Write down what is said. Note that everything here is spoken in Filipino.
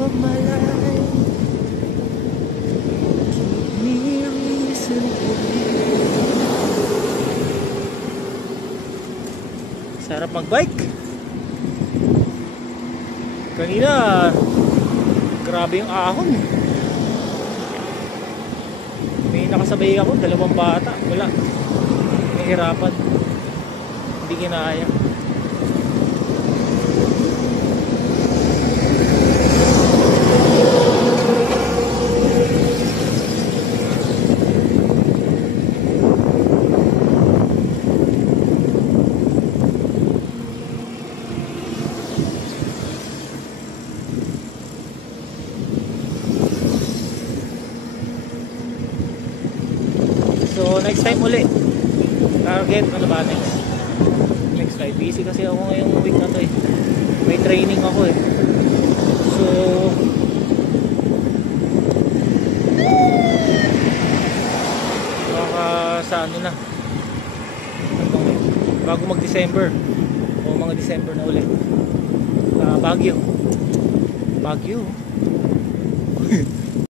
of my life. Give me a reason to live. Sarap magbike. Kanina grabe yung ahon. May nakasabay ako, 2 bata. Wala, nahihirapan, hindi kinaya. So next time uli, target ano ba next time. Busy kasi ako ngayong week na to eh. May training ako eh. So baka sa ano na, bago mag December o mga December na uli, Baguio.